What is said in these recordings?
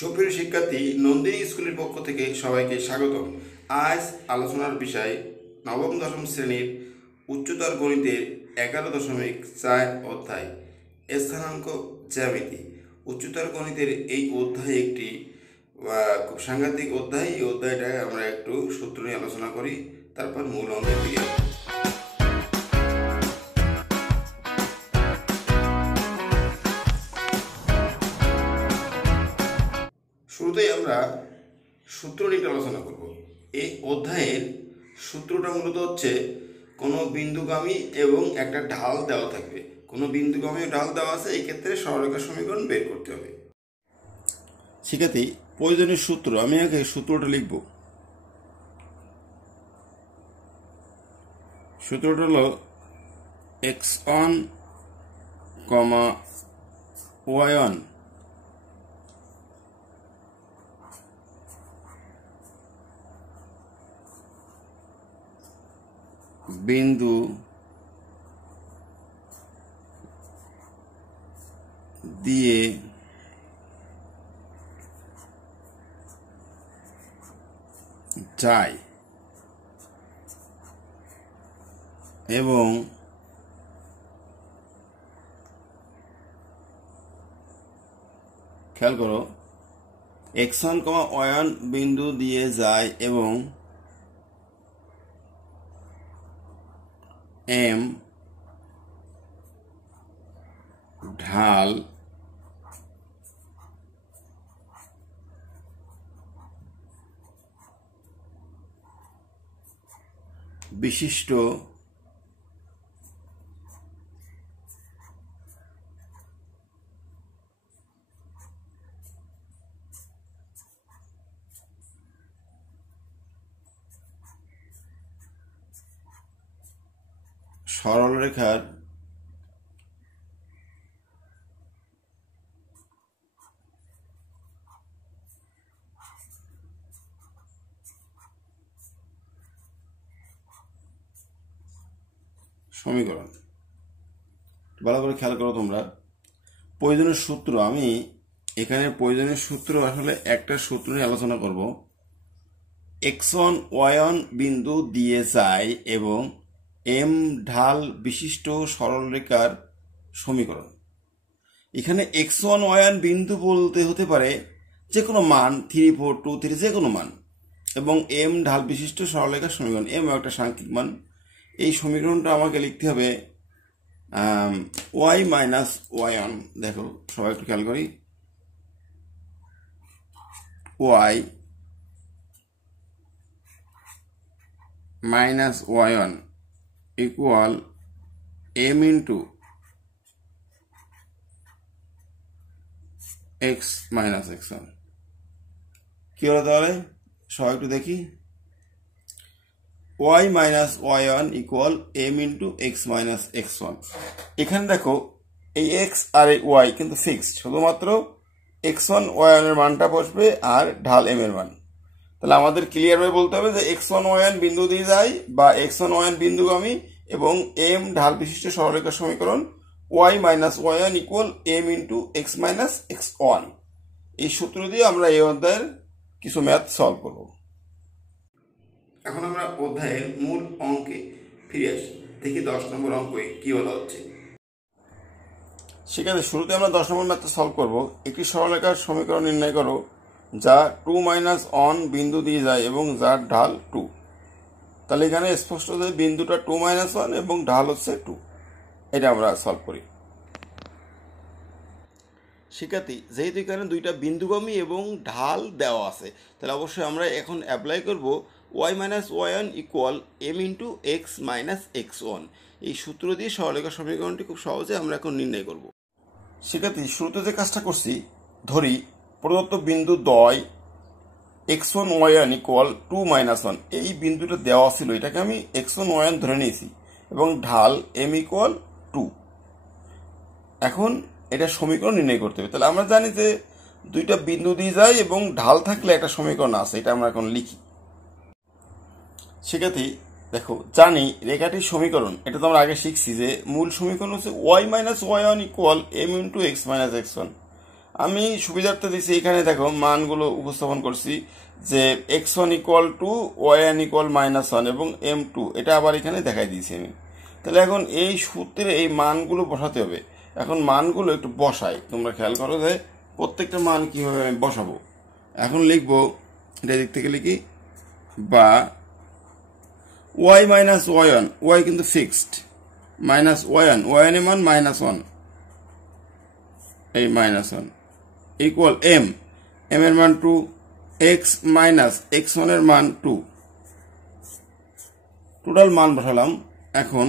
সুপ্রিয় শিক্ষার্থী, নন্দিনী স্কুলের পক্ষ থেকে সবাইকে স্বাগতম। আজ আলোচনার বিষয় নবম দশম শ্রেণীর উচ্চতর গণিতের 11.4 অধ্যায় স্থানাঙ্ক জ্যামিতি। উচ্চতর গণিতের এই অধ্যায় একটি খুব সাংঘাতিক অধ্যায়। এই অধ্যায়টায় আমরা একটু সূত্র নিয়ে আলোচনা করি, তারপর মূল অঙ্কের দিকে। শুরুতেই আমরা সূত্র নিয়ে আলোচনা করব। এই অধ্যায়ের সূত্রটা মূলত হচ্ছে কোনো বিন্দুগামী এবং একটা ঢাল দেওয়া থাকবে। কোনো বিন্দুগামী ঢাল দেওয়া আছে, এই ক্ষেত্রে সরলরেখা সমীকরণ বের করতে হবে। শিক্ষার্থী, প্রয়োজনীয় সূত্র আমি আগে সূত্রটা লিখব। সূত্রটা হলো x1, y1 বিন্দু দিয়ে যায় এবং খেয়াল করো, x1, y1 বিন্দু দিয়ে যায় এবং m ঢাল বিশিষ্ট সরলরেখার সমীকরণ। ভালো করে খেয়াল করো তোমরা। প্রয়োজনীয় সূত্র, আমি এখানে প্রয়োজনীয় সূত্র আসলে একটা সূত্র নিয়ে আলোচনা করব। x1, y1 বিন্দু দিয়ে যায় এবং m ঢাল বিশিষ্ট সরলরেখার সমীকরণ। এখানে x1, y1 বিন্দু বলতে হতে পারে যে কোনো মান, 3, 4, 2, 3 যে কোনো মান, এবং m ঢাল বিশিষ্ট সরলরেখার সমীকরণ। m একটা সাংখ্যিক মান। এই সমীকরণটা আমাকে লিখতে হবে y মাইনাস y1। দেখো সবাই একটু খেয়াল করি, y minus y1 equal m into x minus x1। কি হলো তাহলে? সবাই একটু দেখি, y minus y1 equal m into x minus x1। এখানে দেখো এই x আর এই y কিন্তু ফিক্সড, শুধুমাত্র x1, y1 এর মানটা বসবে আর ঢাল m এর মান। তাহলে আমাদের ক্লিয়ার ভাবে বলতে হবে যে x1, y1 বিন্দু দিয়ে যায় বা x1, y1 বিন্দুগামী এবং m ঢাল বিশিষ্ট সরলরেখার সমীকরণ y minus y1 equal m into x minus x1। এই সূত্র দিয়ে আমরা এই অধ্যায়ের কিছু ম্যাথ সলভ করব। এখন আমরা অধ্যায়ের মূল অঙ্কে ফিরে আসি, দেখি 10 নম্বর অঙ্কে কি বলা হচ্ছে। সেখানে শুরুতে আমরা 10 নম্বর ম্যাথটা সলভ করব। একটি সরলরেখার সমীকরণ নির্ণয় করো যা 2 মাইনাস 1 বিন্দু দিয়ে যায় এবং যার ঢাল 2। তাহলে এখানে স্পষ্ট যে বিন্দুটা 2 মাইনাস 1 এবং ঢাল হচ্ছে 2। এটা আমরা সলভ করি। শিক্ষার্থী, যেহেতু এখানে দুইটা বিন্দুগামী এবং ঢাল দেওয়া আছে, তাহলে অবশ্যই আমরা এখন অ্যাপ্লাই করব y minus y1 equal m into x minus x1। এই সূত্র দিয়ে সরলরেখার সমীকরণটি খুব সহজে আমরা এখন নির্ণয় করব। শিক্ষার্থী, শুরুতে যে কাজটা করছি, ধরি প্রদত্ত বিন্দু দ্বয় x1, y1 ইকুয়াল 2 মাইনাস 1। এই বিন্দুটা দেওয়া ছিল, এটাকে আমি x1, y1 ধরে নিয়েছি এবং ঢাল m ইকুয়াল 2। এখন এটা সমীকরণ নির্ণয় করতে হবে। তাহলে আমরা জানি যে দুইটা বিন্দু দিয়ে যায় এবং ঢাল থাকলে একটা সমীকরণ আছে, এটা আমরা এখন লিখি। শিক্ষার্থী দেখো, জানি রেখাটির সমীকরণ, এটা তো আমরা আগে শিখছি যে মূল সমীকরণ হচ্ছে y minus y1 equal m into x minus x1। আমি সুবিধার্থে দিচ্ছি এখানে দেখো মানগুলো উপস্থাপন করছি যে x1 equal to y1 equal -1 এবং m2 এটা আবার এখানে দেখাই দিয়েছি আমি। তাহলে এখন এই সূত্রে এই মানগুলো বসাতে হবে। এখন মানগুলো একটু বসাই, তোমরা খেয়াল করো যে প্রত্যেকটা মান কীভাবে আমি বসাবো। এখন লিখবো, এটা দিক থেকে লিখি, বা y মাইনাস y1, y কিন্তু ফিক্সড, মাইনাস y1, y1 এর মান -1, এই -1 ইকুয়াল m, m এর মান 2, x মাইনাস x1 এর মান 2, টোটাল মান বসালাম। এখন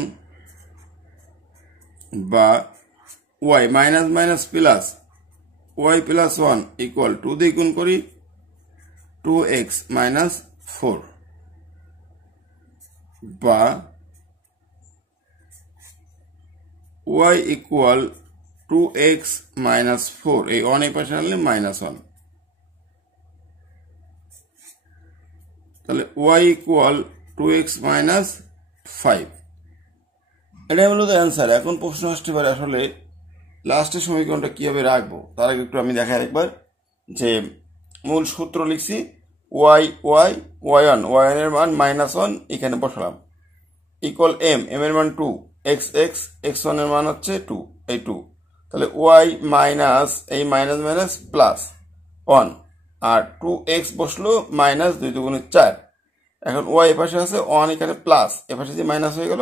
বা y minus minus plus y plus 1 equal 2 দিয়ে গুণ করি 2x মাইনাস 4, বা y ইকুয়াল 2x মাইনাস 4, এই 1 এই পাশে আনলে -1, তাহলে y ইকুয়াল 2x মাইনাস 5। এটাই মূলত অ্যান্সার। এখন প্রশ্ন আসতে পারে আসলে লাস্টের সমীকরণটা কীভাবে রাখবো। তার আগে একটু আমি দেখাই একবার যে মূল সূত্র লিখছি, y1 এর মান -1 এখানে বসালাম, ইকুয়াল m, m এর মান 2, x1 এর মান হচ্ছে 2, এই 2, তাহলে y মাইনাস এই মাইনাস মাইনাস প্লাস 1 আর 2x বসলো মাইনাস 2 দুগুণে 4। এখন y এপাশে আছে 1, এখানে প্লাস, এপাশে যে মাইনাস হয়ে গেল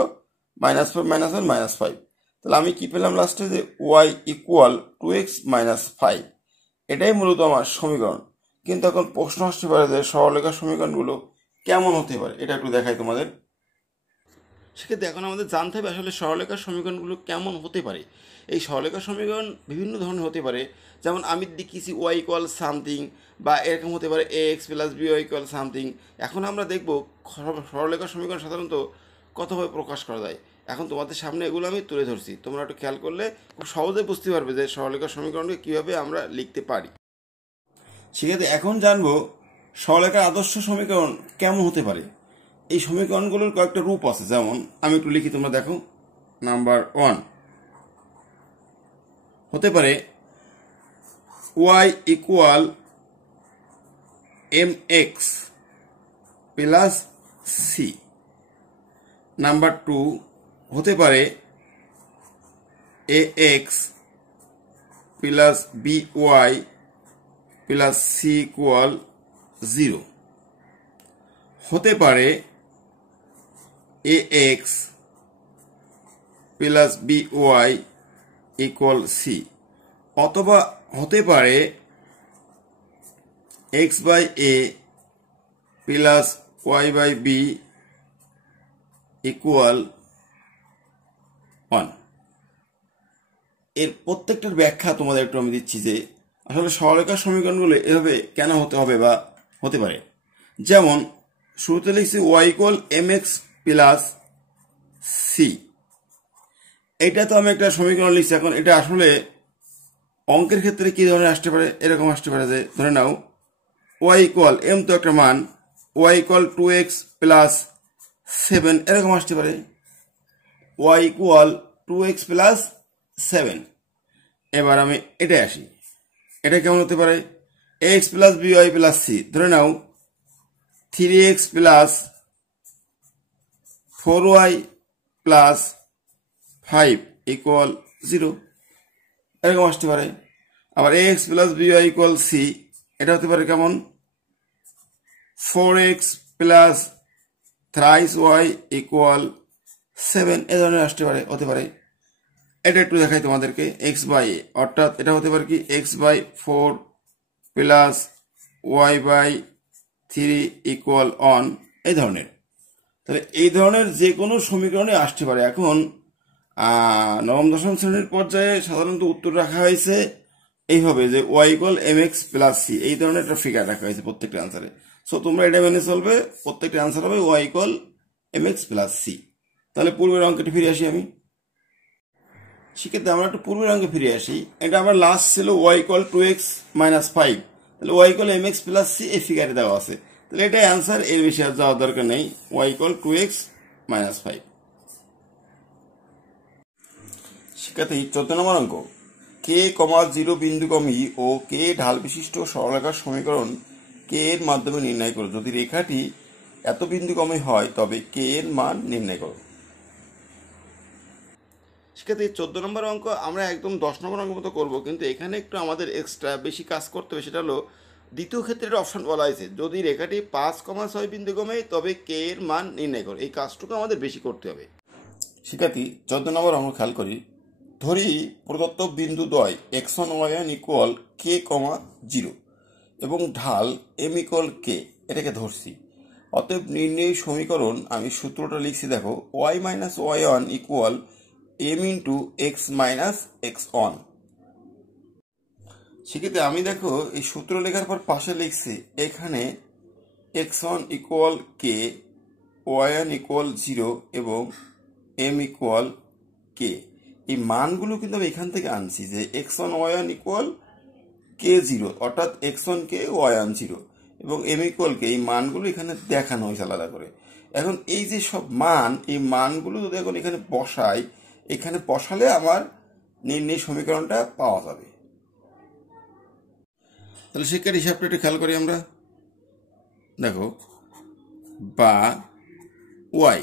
-4 -1 -5। তাহলে আমি কি পেলাম লাস্টে, যে y ইকুয়াল 2x মাইনাস 5। এটাই মূলত আমার সমীকরণ। কিন্তু এখন প্রশ্ন আসতে পারে যে সরলরেখার সমীকরণগুলো কেমন হতে পারে, এটা একটু দেখাই তোমাদের। সেক্ষেত্রে এখন আমাদের জানতে হবে আসলে সরলরেখার সমীকরণগুলো কেমন হতে পারে। এই সরলরেখার সমীকরণ বিভিন্ন ধরনের হতে পারে, যেমন আমি দেখিয়েছি y ইকুয়াল সামথিং, বা এরকম হতে পারে ax plus by equal something. এখন আমরা দেখব সরলরেখার সমীকরণ সাধারণত কতভাবে প্রকাশ করা যায়। এখন তোমাদের সামনে এগুলো আমি তুলে ধরছি, তোমরা একটু খেয়াল করলে খুব সহজে বুঝতে পারবে যে সরলরেখার সমীকরণকে কীভাবে আমরা লিখতে পারি। সেক্ষেত্রে এখন জানবো সরলরেখার আদর্শ সমীকরণ কেমন হতে পারে। এই সমীকরণগুলোর কয়েকটা রূপ আছে, যেমন আমি একটু লিখি, তোমরা দেখো। নাম্বার 1 হতে পারে y equal mx plus c। Number 2 হতে পারে ax plus by plus c equal 0। হতে পারে ax plus by equal c, অথবা হতে পারে x by a plus y by b equal 1। এর প্রত্যেকটার ব্যাখ্যা তোমাদের একটু আমি দিচ্ছি যে আসলে সরলরেখার সমীকরণগুলো এভাবে কেন হতে হবে বা হতে পারে। যেমন শুরুতে লিখছি y equal mx plus c, এটা তো আমি একটা সমীকরণ লিখছি। এখন এটা আসলে অঙ্কের ক্ষেত্রে কি ধরনের আসতে পারে, এরকম আসতে পারে যে ধরে নাও y ইকুয়াল m তো একটা মান, y ইকুয়াল 2x প্লাস 7, এরকম আসতে পারে y ইকুয়াল 2x প্লাস 7। এবার আমি এটাই আসি, এটা কেমন হতে পারে, x plus by plus c, ধরে নাও 3x plus 4y plus 5 equal 0, এরকম আসতে পারে। আবার ax plus by equal c, এটা হতে পারে কেমন, 4x plus thrice y equal 7, এ ধরনের আসতে পারে, হতে পারে। এটা একটু দেখাই তোমাদেরকে, x বাই a, অর্থাৎ এটা হতে পারে কি x by 4 plus y by 3 equal 1, এই ধরনের। তাহলে এই ধরনের যে কোনো সমীকরণে আসতে পারে। এখন নবম দশম শ্রেণীর পর্যায়ে সাধারণত উত্তর রাখা হয়েছে এইভাবে যে y equal mx plus c, এই ধরনের একটা ফিগার রাখা হয়েছে প্রত্যেকটা আনসারে। সো তোমরা এটা মেনে চলবে, প্রত্যেকটা আনসার হবে y equal mx plus c। তাহলে পূর্বের অঙ্কটি ফিরে আসি আমি। সেক্ষেত্রে আমরা একটু পূর্বের অঙ্কে ফিরে আসি। এটা আমার লাস্ট ছিল y ইকুয়াল 2x মাইনাস 5, তাহলে y equal mx plus c এই ফিগারে দেওয়া আছে। তাহলে এটাই আনসার, এর বেশি আর যাওয়ার দরকার নেই, y ইকুয়াল 2x মাইনাস 5। শিক্ষার্থী 14 নম্বর অঙ্ক, কে কমা 0 বিন্দুগামী ও কে ঢাল বিশিষ্ট সরলরেখার সমীকরণ কে এর মাধ্যমে নির্ণয় করো। যদি রেখাটি এত বিন্দুগামী হয় তবে কে এর মান নির্ণয় করো। সেক্ষেত্রে 14 নম্বর অঙ্ক আমরা একদম 10 নম্বর অঙ্ক মতো করবো, কিন্তু এখানে একটু আমাদের এক্সট্রা বেশি কাজ করতে হবে। সেটা হলো দ্বিতীয় ক্ষেত্রে অপশন বলা হয়েছে, যদি রেখাটি 5,6 বিন্দুগামী তবে কে এর মান নির্ণয় করো। এই কাজটুকু আমাদের বেশি করতে হবে। শিক্ষার্থী 14 নম্বর অঙ্ক খেয়াল করি। ধরি প্রদত্ত বিন্দু দ্বয় x1 y1 ইকুয়াল কে কমা 0 এবং ঢাল m ইকুয়াল কে, এটাকে ধরছি। অতএব নির্ণয় সমীকরণ, আমি সূত্রটা লিখছি দেখো, y minus y1 equal m into x minus x one. সেক্ষেত্রে আমি দেখো এই সূত্র লেখার পর পাশে লিখছি এখানে x1 ইকুয়াল কে, y1 ইকুয়াল 0 এবং m ইকুয়াল কে। এই মানগুলো কিন্তু আমি এখান থেকে আনছি যে x1 y1 ইকুয়াল কে 0, অর্থাৎ x1 কে y1 0 এবং m ইকুয়াল কে। এই মানগুলো এখানে দেখানো হয়েছে আলাদা করে। এখন এই যে সব মান, এই মানগুলো যদি এখন এখানে বসাই, এখানে বসালে আমার নির্ণয় সমীকরণটা পাওয়া যাবে। তাহলে শিক্ষার হিসাবটা একটু খেয়াল করি আমরা। দেখো, বা ওয়াই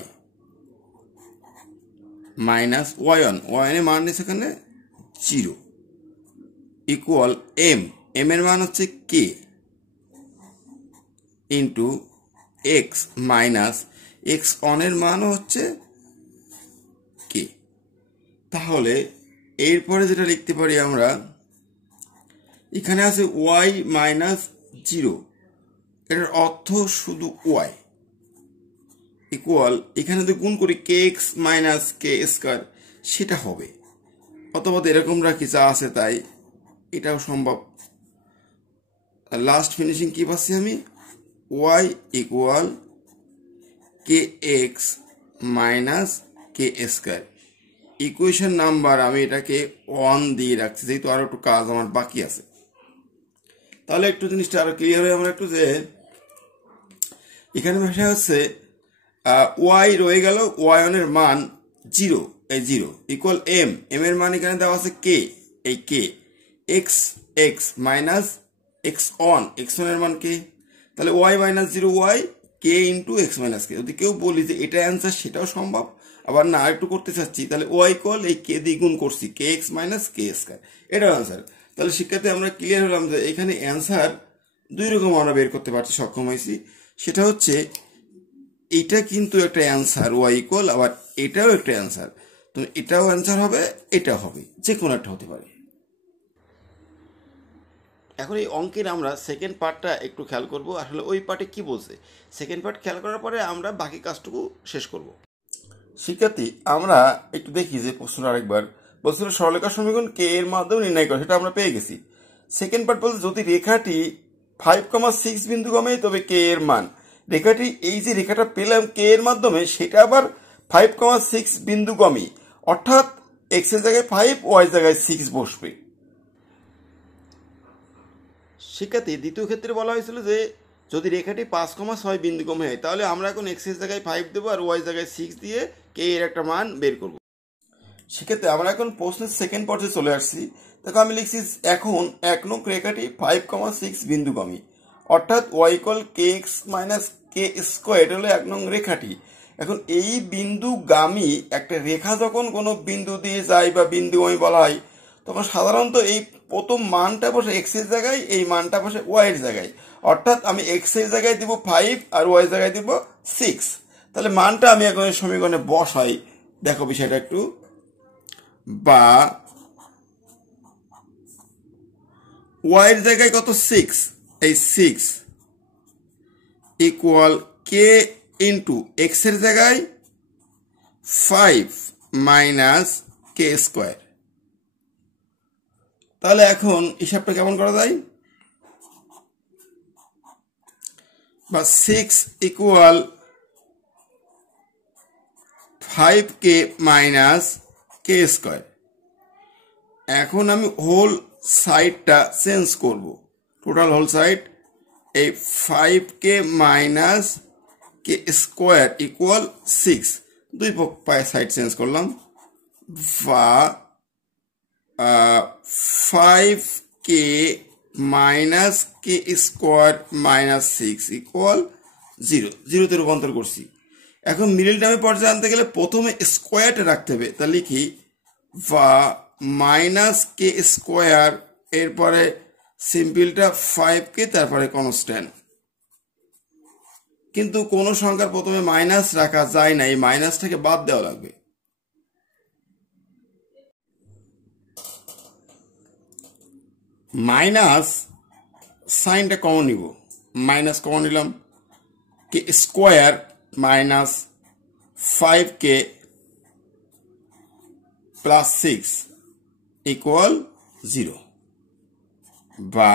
মাইনাস ওয়াই1, ওয়াইনের মান নিচ্ছে এখানে 0 ইকুয়াল এম, এম এর মান হচ্ছে কে ইন্টু এক্স মাইনাস এক্স অনের মানও হচ্ছে কে। তাহলে এরপরে যেটা লিখতে পারি আমরা, এখানে আছে ওয়াই মাইনাস 0, এটার অর্থ শুধু ওয়াই ইকুয়াল, এখানে যদি গুণ করি কে এক্স মাইনাস কে স্কয়ার, সেটা হবে। অথবা এরকম রাখি যা আছে তাই, এটাও সম্ভব। লাস্ট ফিনিশিং কি পাচ্ছি আমি, ওয়াই ইকুয়াল কে এক্স মাইনাস কে স্কয়ার। ইকুয়েশন নাম্বার আমি এটাকে 1 দিয়ে রাখছি, যেহেতু আরো একটু কাজ আমার বাকি আছে। তাহলে একটু জিনিসটা আরো ক্লিয়ার হয় আমরা একটু, যে এখানে ভাষা হচ্ছে ওয়াই রয়ে গেল, ওয়াই এর মান 0, এই 0 ইকুয়াল এম, এম এর মান এখানে দেওয়া আছে কে, এই k x x minus x one, x one এর মান কে। তাহলে y minus 0 y k into x minus k. যদি কেউ বলি যে এটা অ্যান্সার, সেটাও সম্ভব। আবার না একটু করতে চাচ্ছি, তাহলে ওয়াই ইকুয়াল এই কে দিয়ে গুণ করছি, কে এক্স মাইনাস কে স্কয়ার, এটাও অ্যান্সার। তাহলে শিক্ষার্থী আমরা ক্লিয়ার হলাম যে এখানে অ্যান্সার দুই রকম আমরা বের করতে পারছি, সক্ষম হয়েছি। সেটা হচ্ছে এটা কিন্তু একটা অ্যান্সার ওয়াই ইকুয়াল, আবার এটাও একটা অ্যান্সার। তো এটাও অ্যান্সার হবে, এটাও হবে, যে কোনো একটা হতে পারে। এখন এই অঙ্কের আমরা সেকেন্ড পার্টটা একটু খেয়াল করব, আসলে ওই পার্টে কি বলছে। সেকেন্ড পার্ট খেয়াল করার পরে আমরা বাকি কাজটুকু শেষ করব। শিক্ষার্থী আমরা একটু দেখি যে প্রশ্ন আরেকবার বলছিল সরলরেখার সমীকরণ কে এর মাধ্যমে নির্ণয় করে, সেটা আমরা পেয়ে গেছি। সেকেন্ড পার্ট বলছে যদি রেখাটি 5,6 বিন্দুগামী তবে কে এর মান। রেখাটি, এই যে রেখাটা পেলাম কে এর মাধ্যমে, সেটা আবার 5,6 বিন্দুগামী, অর্থাৎ এক্স এর জায়গায় 5, ওয়াই জায়গায় 6 বসবে। শিক্ষার্থী দ্বিতীয় ক্ষেত্রে বলা হয়েছিল যে যদি রেখাটি 5,6 বিন্দুগামী হয়, তাহলে আমরা এখন এক্স এর জায়গায় 5 দেবো আর ওয়াই জায়গায় 6 দিয়ে কে এর একটা মান বের করব। সেক্ষেত্রে আমরা এখন প্রশ্নের সেকেন্ড পর্যায়ে চলে আসছি। দেখো আমি লিখছি এখন 1 নং রেখাটি 5,6 বিন্দুগামী, অর্থাৎ ওয়াই ইকুয়াল কে এক্স মাইনাস কে স্কয়ার, এটা হলো 1 নং রেখাটি। এখন এই বিন্দুগামী একটা রেখা যখন কোনো বিন্দু দিয়ে যায় বা বিন্দুগামী বলা হয়, তখন সাধারণত এই প্রথম মানটা বসে এক্স এর জায়গায়, এই মানটা বসে ওয়াই এর জায়গায়। অর্থাৎ আমি এক্স এর জায়গায় দিব 5 আর ওয়াই এর জায়গায় দিব 6। তাহলে মানটা আমি এখন সমীকরণে বসাই। দেখো বিষয়টা একটু, বা ওয়াই এর জায়গায় কত 6, এই 6 ইকুয়াল কে ইন্টু এক্স এর জায়গায় 5 মাইনাস কে স্কয়ার। তাহলে এখন হিসাবটা কেমন করা যায়, বা 6 ইকুয়াল 5k মাইনাস কে স্কয়ার। এখন আমি হোল সাইডটা চেঞ্জ করব, টোটাল হোল সাইড, এই 5k মাইনাস কে স্কয়ার ইকুয়াল 6, দুই পায়ে সাইড চেঞ্জ করলাম, বা 5k minus k square minus 6 equal 0, 0তে রূপান্তর করছি। এখন মিডল টার্মের পর্যায়ে আনতে গেলে প্রথমে স্কোয়ারটা রাখতে হবে, তা লিখি বা মাইনাস কে স্কোয়ার, এরপরে সিম্পলটা 5k, তারপরে কনস্ট্যান্ট। কিন্তু কোনো সংখ্যার প্রথমে মাইনাস রাখা যায় না, এই মাইনাসটাকে বাদ দেওয়া লাগবে। মাইনাস সাইনটা কমন নিব, মাইনাস কমন নিলাম, k square minus 5k plus 6 equal 0, বা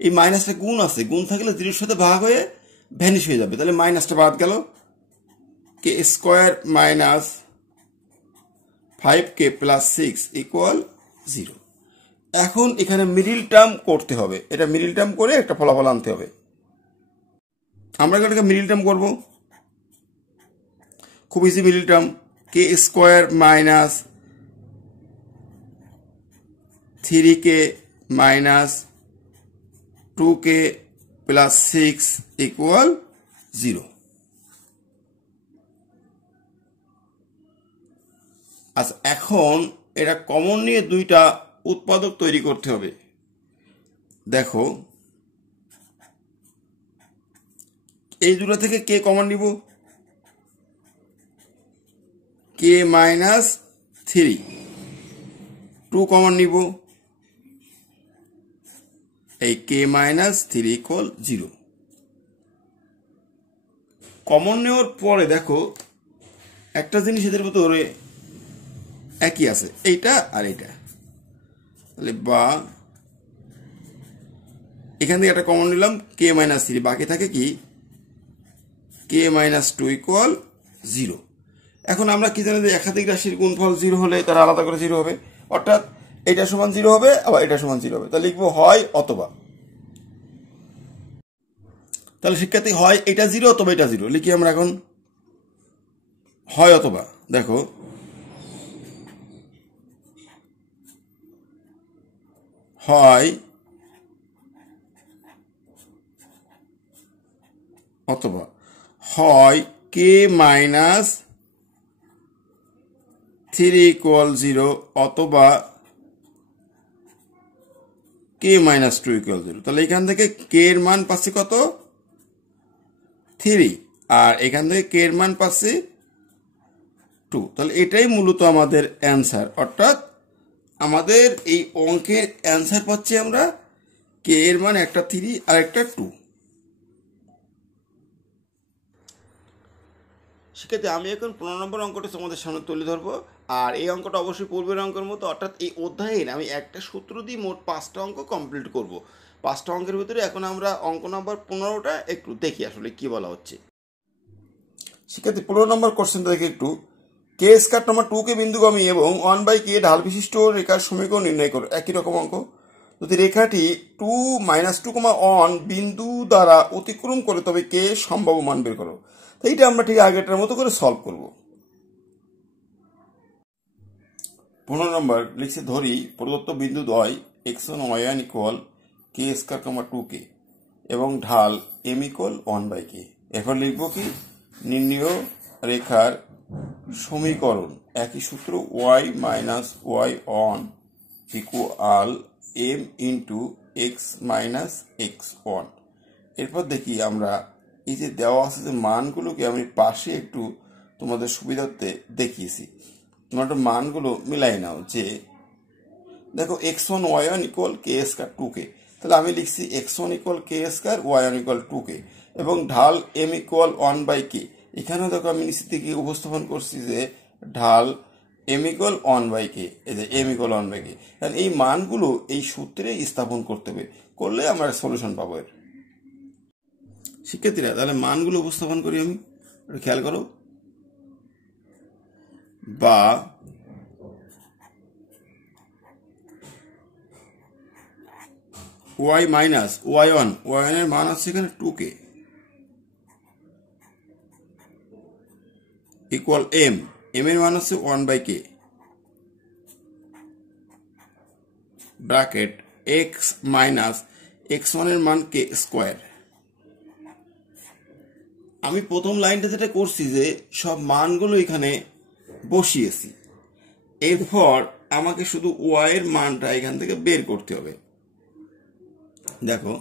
এই মাইনাসটা গুণ আছে, গুণ থাকলে 0-এর সাথে ভাগ হয়ে ভ্যানিশ হয়ে যাবে, তাহলে মাইনাসটা বাদ গেল, k square minus 5k plus 6 equal 0। এখন এখানে মিডিল টার্ম করতে হবে, এটা মিডিল টার্ম করে একটা ফলাফল আনতে হবে। আমরা এটাকে মিডিল টার্ম করব, খুব easy middle term, k square minus 3k minus 2k plus 6 equal 0। আচ্ছা, এখন এটা কমন নিয়ে দুইটা উৎপাদক তৈরি করতে হবে। দেখো, এই দুটো থেকে কে কমন নিব, কে মাইনাস 3, 2 কমন নিব, এই কে মাইনাস 3 ইকুয়াল 0। কমন নেওয়ার পরে দেখো একটা জিনিস এদের ভিতরে একই আছে, এইটা আর এইটা, তাহলে বা এখান থেকে একটা কমন নিলাম কে মাইনাস 3, বাকি থাকে কি কে মাইনাস 2 ইকুয়াল 0। এখন আমরা কি জানি যে একাধিক রাশির গুণফল 0 হলে তারা আলাদা করে 0 হবে, অর্থাৎ এটা সমান 0 হবে, আবার এটা সমান 0 হবে, তাহলে লিখবো হয় অথবা। তাহলে শিক্ষার্থী হয় এটা 0 অথবা এটা 0, লিখি আমরা এখন হয় অথবা। দেখো হয় অথবা, হয় কে মাইনাস 3 ইকুয়াল 0 অথবা কে মাইনাস 2 ইকুয়াল 0। তাহলে এখান থেকে কে এর মান পাচ্ছি কত 3, আর এখান থেকে কে এর মান পাচ্ছি 2। তাহলে এটাই মূলত আমাদের অ্যান্সার, অর্থাৎ আমাদের এই অঙ্কের অ্যান্সার পাচ্ছি আমরা কে এর মান একটা 3 আর একটা 2। সেক্ষেত্রে আমি এখন 15 নম্বর অঙ্কটা তোমাদের সামনে তুলে ধরবো, আর এই অঙ্কটা অবশ্যই পূর্বের অঙ্কের মতো, অর্থাৎ এই অধ্যায়ের আমি একটা সূত্র দিয়ে মোট 5টা অঙ্ক কমপ্লিট করব। 5টা অঙ্কের ভিতরে এখন আমরা অঙ্ক নাম্বার 15টা একটু দেখি আসলে কি বলা হচ্ছে। সেক্ষেত্রে 15 নম্বর কোশ্চেনটা দেখি একটু, কে স্কয়ার নম্বর 2k বিন্দুগামী এবং 1/k ঢাল বিশিষ্ট রেখার সমীকরণ নির্ণয় করো। একই রকম অঙ্ক, যদি রেখাটি 2 - 2,1 বিন্দু দ্বারা অতিক্রম করে তবে কে সম্ভাব্য মান বের করো। তো এইটা আমরা ঠিক আগেরটার মতো করে সলভ করব। 15 নম্বর লিখছে, ধরি প্রদত্ত বিন্দু দ্বয় x1 y1 ইকুয়াল কে স্কয়ার 2k এবং ঢাল m ইকুয়াল 1/k। এখন লিখবো কি, নির্ণেয় রেখার সমীকরণ, একই সূত্র y minus y1 equal m into x minus x1। এরপর দেখি আমরা এই যে দেওয়া আছে যে মানগুলোকে আমি পাশে একটু তোমাদের সুবিধার্থে দেখিয়েছি, তোমরা একটু মানগুলো মিলাই নাও। যে দেখো x1 y1 ইকুয়াল কে স্কয়ার 2k, তাহলে আমি লিখছি x1 ইকুয়াল কে স্কয়ার, y1 ইকুয়াল 2k এবং ঢাল m ইকুয়াল 1/k। এখানেও দেখো আমি নিচের দিকে উপস্থাপন করছি যে ঢাল m ইকুয়াল 1/k, এই যে m ইকুয়াল 1/k। কারণ এই মানগুলো এই সূত্রে স্থাপন করতে হবে, করলে আমরা সলিউশন পাবো এর। শিক্ষার্থীরা তাহলে মানগুলো উপস্থাপন করি আমি, খেয়াল করো। বা y মাইনাস y1, y1 এর মান আছে এখানে 2k ইকুয়াল m, m এর মান আছে 1/k bracket x minus x ওয়ানের মান কে স্কোয়ার। আমি প্রথম লাইনটা যেটা করছি যে সব মানগুলো এখানে বসিয়েছি, এরপর আমাকে শুধু ওয়াই এর মানটা এখান থেকে বের করতে হবে। দেখো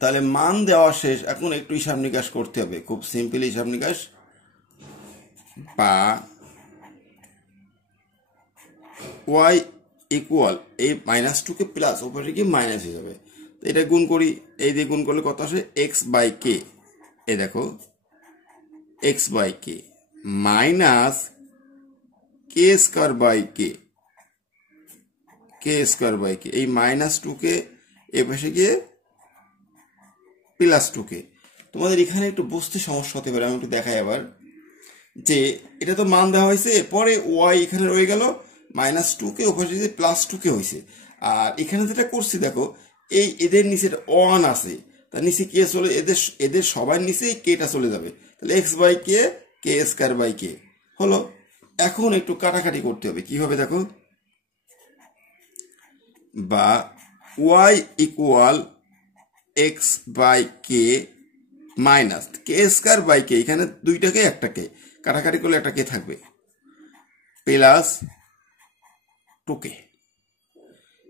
তাহলে মান দেওয়া শেষ, এখন একটু হিসাব নিকাশ করতে হবে, খুব সিম্পল হিসাব নিকাশ। বা ওয়াই ইকুয়াল এই মাইনাস টুকে প্লাস ওপরে কি মাইনাস হয়ে যাবে, তো এটা গুণ করি, এই দিয়ে গুণ করলে কত আসে এক্স বাই কে। এই দেখো x by k minus k square by k, k square by k, এই মাইনাস টুকে এ পাশে গিয়ে প্লাস টুকে। তোমাদের এখানে একটু বুঝতে সমস্যা হতে পারে, আমি একটু দেখাই আবার। যে এটা তো মান দেওয়া হয়েছে, পরে ওয়াই এখানে রয়ে গেল মাইনাস টুকে ওপাশে যে প্লাস টুকে হয়েছে। আর এখানে যেটা করছি দেখো এই এদের নিচে ওয়ান আছে, তার নিচে কে চলে, এদের সবার নিচে কেটা চলে যাবে, তাহলে x by k, k square by k হলো। এখন একটু কাটাকাটি করতে হবে, কি হবে দেখো, বা y equal x by k minus k square by k, এখানে দুইটাকে একটাকে কাটাকাটি করলে একটা কে থাকবে, প্লাস টুকে।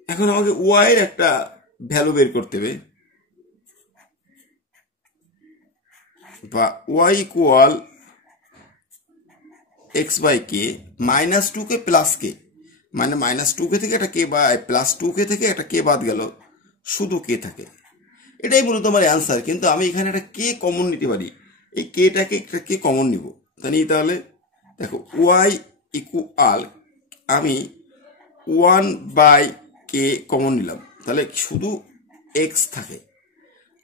এখন আমাকে ওয়াই এর একটা ভ্যালু বের করতে হবে, বা y equal x by k minus two k plus k, মানে মাইনাস টু কে থেকে একটা কে বা প্লাস টু কে থেকে একটা কে বাদ গেল, শুধু কে থাকে। এটাই মূলত আমার অ্যান্সার, কিন্তু আমি এখানে একটা কে কমন নিতে পারি, এই কেটাকে একটা কে কমন নিব, তাহলে দেখো ওয়াই ইকুয়াল আমি ওয়ান বাই কে কমন নিলাম, তাহলে শুধু এক্স থাকে।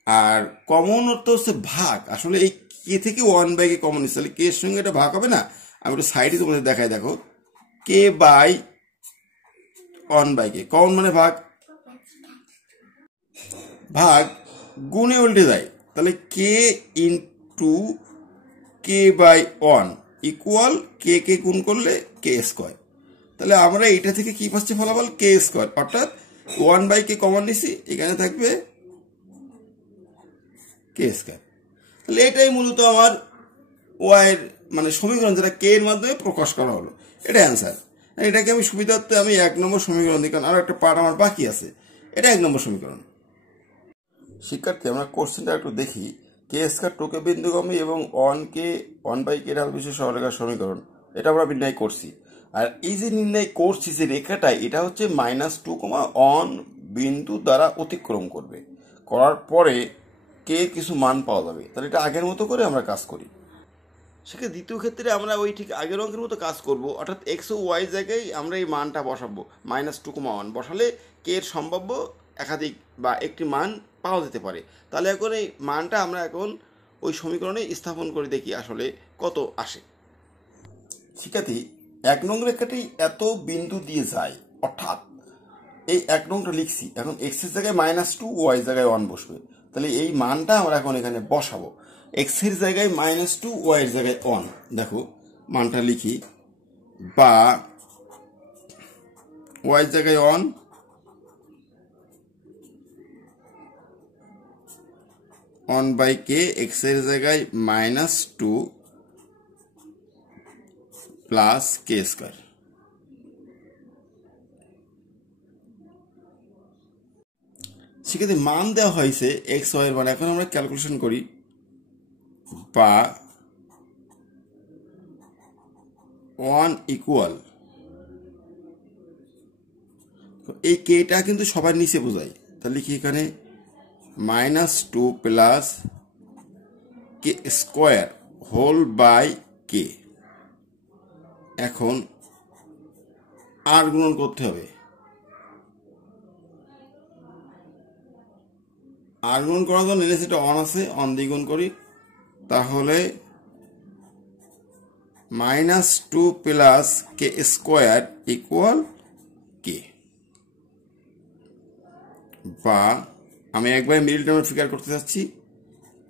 আর কমন অর্থ হচ্ছে ভাগ, আসলে এই কে থেকে ওয়ান বাই কে কমন নিচ্ছে, তাহলে কে এর সঙ্গে এটা ভাগ হবে না। আমি একটু সাইডে তোমাদের দেখাই, দেখো k by one by k, common মানে ভাগ, ভাগ গুণে উল্টে যায়, তাহলে k into k by one equal k k গুণ করলে কে স্কোয়ার। তাহলে আমরা এইটা থেকে কি পাচ্ছি ফলাফল, কে স্কোয়ার, অর্থাৎ ওয়ান বাই কে কমন নিছি, এখানে থাকবে কে স্কোয়ার। তাহলে এটাই মূলত আমার ওয়াইয়ের মানে সমীকরণ, যেটা কে এর মাধ্যমে প্রকাশ করা হলো, এটা অ্যান্সার। এটাকে আমি সুবিধার্থে আমি 1 নম্বর সমীকরণ দিই, কারণ আরো একটা পার্ট আমার বাকি আছে, এটা 1 নম্বর সমীকরণ। শিক্ষার্থী আমরা কোশ্চেনটা একটু দেখি, কে স্কোয়ার টুকে বিন্দুগামী এবং ওয়ান বাই কে ঢাল বিশিষ্ট সরলরেখার সমীকরণ, এটা আমরা নির্ণয় করছি। আর এই যে নির্ণয় করছি যে রেখাটা, এটা হচ্ছে -2, বিন্দু দ্বারা অতিক্রম করবে, করার পরে কে কিছু মান পাওয়া যাবে। তাহলে এটা আগের মতো করে আমরা কাজ করি। সেক্ষেত্রে দ্বিতীয় ক্ষেত্রে আমরা ওই ঠিক আগের অঙ্কের মতো কাজ করব, অর্থাৎ এক্স ও ওয়াই জায়গায় আমরা এই মানটা বসাবো, -2, বসালে কে এর সম্ভাব্য একাধিক বা একটি মান পাওয়া যেতে পারে। তাহলে এখন এই মানটা আমরা এখন ওই সমীকরণে স্থাপন করে দেখি আসলে কত আসে। শিক্ষার্থী 1 নং রেখাটি এত বিন্দু দিয়ে যায়, অর্থাৎ এই 1 নংটা লিখছি, এখন এক্স এর জায়গায় -2, ওয়াই জায়গায় 1 বসবে, তাহলে এই মানটা আমরা এখন এখানে বসাবো, এক্স এর জায়গায় -2, ওয়াই এর জায়গায় 1। দেখো মানটা লিখি, বা ওয়াই এর জায়গায় 1 বাই কে, এক্স এর জায়গায় -2 প্লাস কে স্কোয়ার। সেক্ষেত্রে মান দেওয়া হয়েছে এক্স ওয়াই এর মান, এখন আমরা ক্যালকুলেশন করি, বা 1 ইকুয়াল, এই কেটা কিন্তু সবার নিচে বোঝায়, তাহলে কি এখানে -2 plus k square whole by k. এখন আর গুণন করতে হবে, আর গুণ করার জন্য এনে সেটা 1 আছে, 1 দিয়ে গুণ করি, তাহলে -2 প্লাস কে স্কোয়ার ইকুয়াল কে। বা আমি একবার মিডল টার্মে ফিগার করতে যাচ্ছি,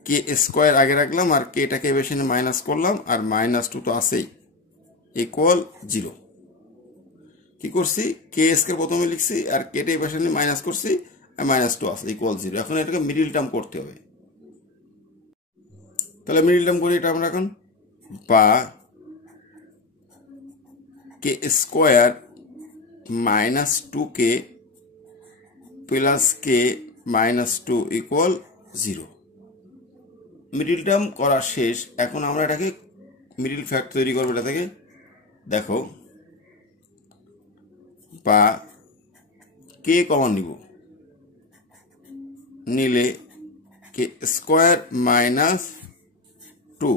কে স্কোয়ার আগে রাখলাম আর কেটাকে বেশি মাইনাস করলাম, আর -2 তো আছেই, ইকুয়াল 0। কি করছি, কে স্কয়ার প্রথমে লিখছি আর কেটে এই পাশে নিয়ে মাইনাস করছি আর -2 আছে ইকুয়াল 0। এখন এটাকে মিডিল টার্ম করতে হবে। তাহলে মিডিল টার্ম করি এটা আমরা এখন, বা কে স্কয়ার -2k প্লাস কে -2 ইকুয়াল 0। মিডিল টার্ম করা শেষ। এখন আমরা এটাকে মিডিল ফ্যাক্ট তৈরি করবো এটা থেকে। দেখো, বা কে কমন নিব, নিলে কে স্কয়ার -2,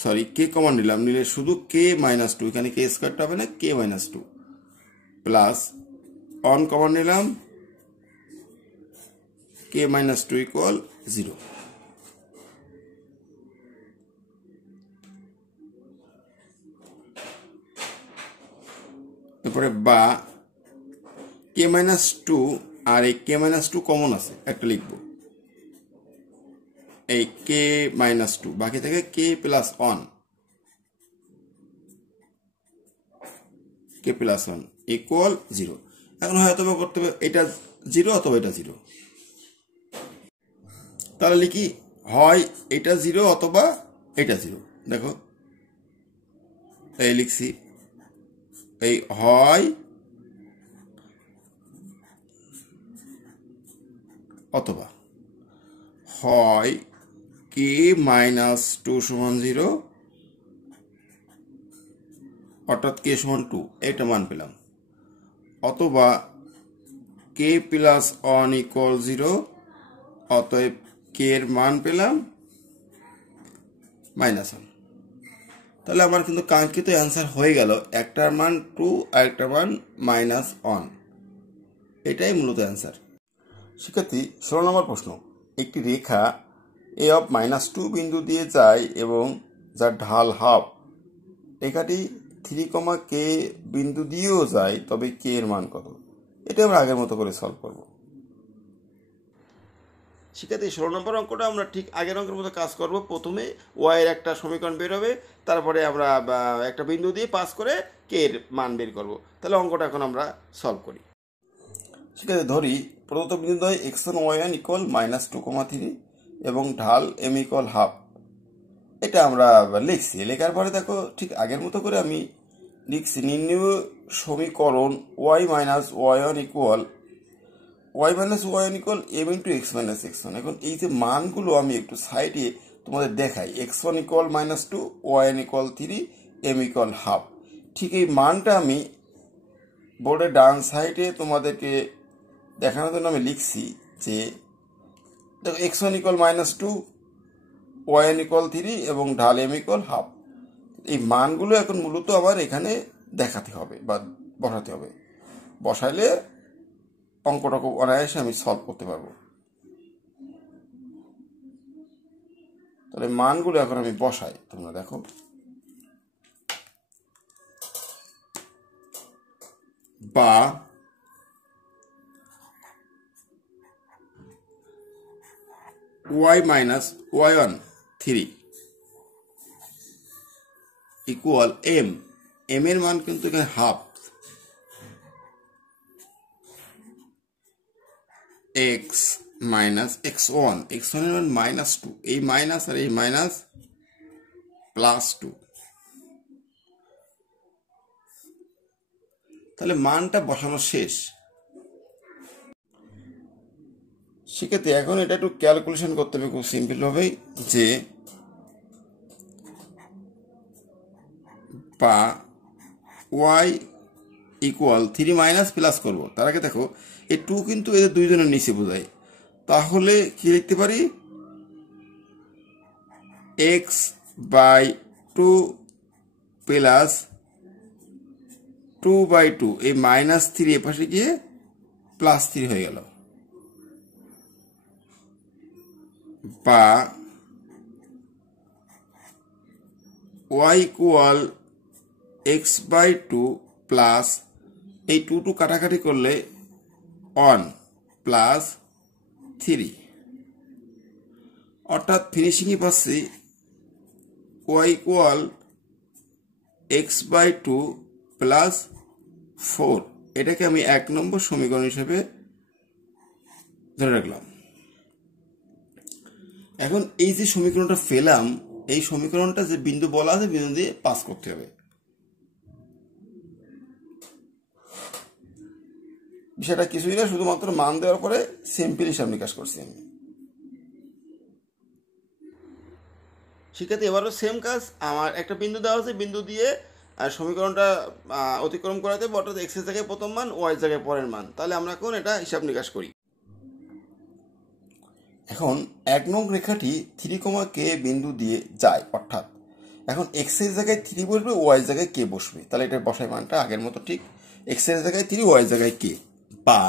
সরি কে কমন নিলাম, নিলে শুধু কে -2, এখানে কে স্কয়ারটা হবে না, কে -2 প্লাস অন কমন নিলাম কে -2 ইকুয়াল 0। তারপরে বা কে -2 আর এই কে -2 কমন আছে একটা লিখবো, এই কে -2 বাকি থেকে k plus one, k plus 1 equal 0। এখন হয়তো করতে হবে এটা 0 অথবা এটা 0। তাহলে লিখি হয় এটা 0 অথবা এটা 0। দেখো এই লিখছি, এই হয় অথবা, হয় কে -2 সমান 0 অর্থাৎ কে সমান 2 এটা মান পেলাম, অথবা কে প্লাস 1 ইকুয়াল 0 অতএব কে এর মান পেলাম -1। তাহলে আমার কিন্তু কাঙ্ক্ষিত অ্যান্সার হয়ে গেল, একটার মান 2 আর একটার মান -1। এটাই মূলত অ্যান্সার। শিক্ষার্থী 16 নম্বর প্রশ্ন, একটি রেখা এ অফ -2 বিন্দু দিয়ে যায় এবং যার ঢাল হাফ। রেখাটি 3, কে বিন্দু দিয়েও যায়, তবে কে এর মান কত? এটা আমরা আগের মতো করে সলভ করব। শিক্ষার্থী 16 নম্বর অঙ্কটা আমরা ঠিক আগের অঙ্কের মতো কাজ করব। প্রথমে ওয়াই এর একটা সমীকরণ বের হবে, তারপরে আমরা একটা বিন্দু দিয়ে পাস করে কে এর মান বের করব। তাহলে অঙ্কটা এখন আমরা সলভ করি। শিক্ষার্থী ধরি প্রদত্ত বিন্দুদ্বয় x1 y1 ইকুয়াল -2, 3 এবং ঢাল m ইকুয়াল হাফ। এটা আমরা লিখছি, লেখার পরে দেখো ঠিক আগের মতো করে আমি লিখছি নির্ণয় সমীকরণ y y1 equal m into x x1। এখন এই যে মানগুলো আমি একটু সাইডে তোমাদের দেখাই, x1 equal -2, y1 equal 3, m equal half. ঠিক এই মানটা আমি বোর্ডের ডান সাইডে তোমাদেরকে দেখানোর জন্য আমি লিখছি যে দেখো x1 ইকুয়াল -2, y1 ইকুয়াল 3 এবং ঢাল m ইকুয়াল হাফ। এই মানগুলো এখন মূলত আবার এখানে দেখাতে হবে বা বসাতে হবে। বসাইলে অঙ্কটা খুব অনায়াসে আমি সলভ করতে পারবো। তাহলে মানগুলো এখন আমি বসাই, তোমরা দেখো। বা y y1 3 equal m, m এর মান কিন্তু এখানে হাফ, x x1 এর মান -2, এই মাইনাস আর এই মাইনাস +2। তাহলে মানটা বসানো শেষ। সেক্ষেত্রে এখন এটা একটু ক্যালকুলেশন করতে হবে খুব সিম্পল ভাবে, যে বা y ইকুয়াল 3 মাইনাস প্লাস করবো। তার আগে দেখো এই 2 কিন্তু এদের দুইজনের নিচে বোঝায়, তাহলে কি লিখতে পারি, x/2 প্লাস 2/2, এই -3 এ পাশে গিয়ে +3 হয়ে গেল। বা y ইকুয়াল x/2 প্লাস এই 2 কাটাকাটি করলে 1 প্লাস 3, অর্থাৎ ফিনিশিংয়ে পাচ্ছি y ইকুয়াল x/2 প্লাস 4, এটাকে আমি 1 নম্বর সমীকরণ হিসেবে ধরে রাখলাম। এখন এই যে সমীকরণটা পেলাম, এই সমীকরণটা যে বিন্দু বলা আছে বিন্দু দিয়ে পাস করতে হবে। বিষয়টা কিছুই না, শুধুমাত্র মান দেওয়ার পরে সিম্পল হিসাব নিকাশ করছি আমি। শিক্ষার্থী এবারও সেম কাজ, আমার একটা বিন্দু দেওয়া আছে, বিন্দু দিয়ে আর সমীকরণটা অতিক্রম করাতে হবে, অর্থাৎ এক্স এর জায়গায় প্রথম মান, ওয়াই এর জায়গায় পরের মান। তাহলে আমরা এখন এটা হিসাব নিকাশ করি। এখন 1 নং রেখাটি 3, k বিন্দু দিয়ে যায়, অর্থাৎ এখন এক্স এর জায়গায় 3 বসবে, ওয়াই এর জায়গায় কে বসবে। তাহলে এটা বসাই মানটা আগের মতো ঠিক, এক্স এর জায়গায় 3, ওয়াই এর জায়গায় কে, বা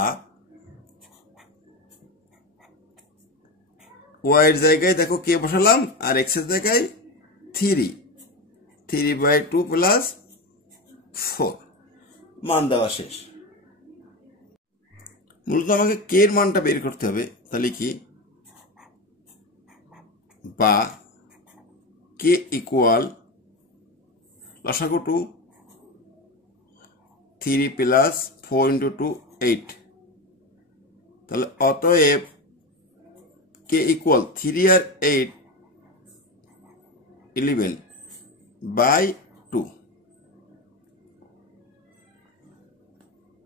ওয়াই এর জায়গায় দেখো কে বসালাম আর এক্স এর জায়গায় 3/2 প্লাস 4, মান দেওয়া শেষ। মূলত আমাকে কে এর মানটা বের করতে হবে। তাহলে কি, বা কে ইকুয়াল লসাগু 2, 3 প্লাস 4 × 2 8। তাহলে অতএব কে ইকুয়াল 3 আর 8 11/2,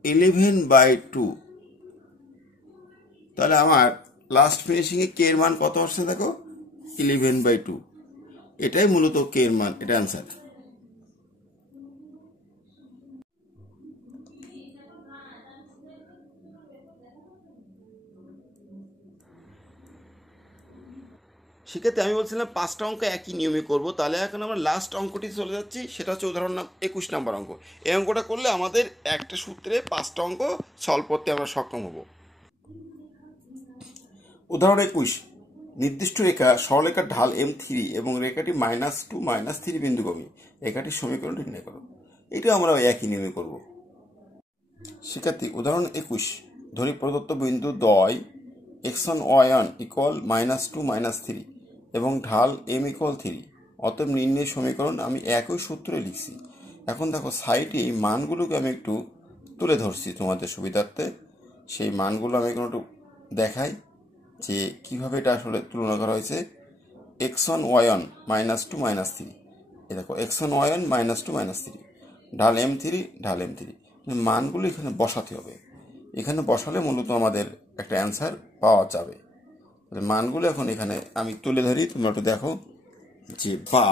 11/2। তাহলে আমার লাস্ট ফিনিশিং এ কে এর মান কত আসছে দেখো, 11/2। এটাই মূলত কে এর মান, এটা অ্যান্সার। সেক্ষেত্রে আমি বলছিলাম 5টা অঙ্ক একই নিয়মে করব। তাহলে এখন আমরা লাস্ট অঙ্কটি চলে যাচ্ছি, সেটা হচ্ছে উদাহরণ 21 নম্বর অঙ্ক। এই অঙ্কটা করলে আমাদের একটা সূত্রে 5টা অঙ্ক সলভ করতে আমরা সক্ষম হব। উদাহরণ 21, নির্দিষ্ট রেখা সরলরেখার ঢাল M3 এবং রেখাটি -2 -3 বিন্দুগামী, রেখাটির সমীকরণ নির্ণয় করো। এটা আমরা একই নিয়মে করব। শিক্ষার্থী উদাহরণ 21, ধরি প্রদত্ত বিন্দু দ্বয় x1 y1 ইকুয়াল -2 -3 এবং ঢাল m ইকুয়াল 3, অতএব নির্ণয় সমীকরণ। আমি একই সূত্রে লিখছি। এখন দেখো সাইডে এই মানগুলোকে আমি একটু তুলে ধরছি তোমাদের সুবিধার্থে। সেই মানগুলো আমি একটু দেখাই যে কিভাবে এটা আসলে তুলনা করা হয়েছে। x1 y1 -2 -3, এই দেখো x1 y1 -2 -3, ঢাল m3, ঢাল m3, মানগুলো এখানে বসাতে হবে। এখানে বসালে মূলত আমাদের একটা অ্যান্সার পাওয়া যাবে। মানগুলো এখন এখানে আমি তুলে ধরি, তোমরা একটু দেখো যে বা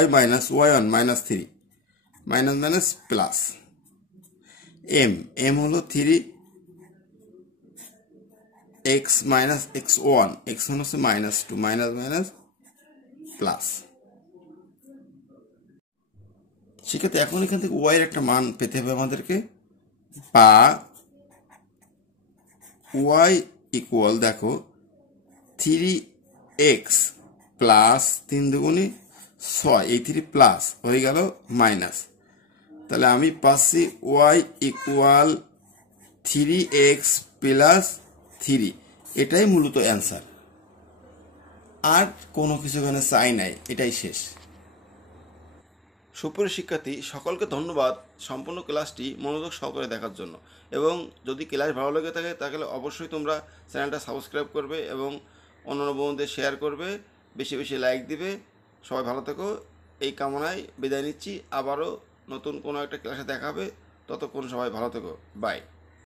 y - y1 -3 minus plus m হলো 3, x - x1 হচ্ছে -2, মাইনাস প্লাস। সেক্ষেত্রে এখন এখান থেকে y এর একটা মান পেতে হবে আমাদেরকে, বা y ইকুয়াল দেখো 3x প্লাস 3 দুগুণে 6, এই 3 প্লাস হয়ে গেল মাইনাস। তাহলে আমি পাচ্ছি y ইকুয়াল 3x প্লাস 3, এটাই মূলত অ্যান্সার। আর কোনো কিছু এখানে চাই নাই, এটাই শেষ। সুপ্রিয় শিক্ষার্থী সকলকে ধন্যবাদ সম্পূর্ণ ক্লাসটি মনোযোগ সহকারে দেখার জন্য। এবং যদি ক্লাস ভালো লেগে থাকে তাহলে অবশ্যই তোমরা চ্যানেলটা সাবস্ক্রাইব করবে এবং অন্যান্য বন্ধুদের শেয়ার করবে, বেশি বেশি লাইক দিবে। সবাই ভালো থেকো, এই কামনায় বিদায় নিচ্ছি। আবারও নতুন কোনো একটা ক্লাসে দেখা হবে, ততক্ষণ সবাই ভালো থেকো, বাই।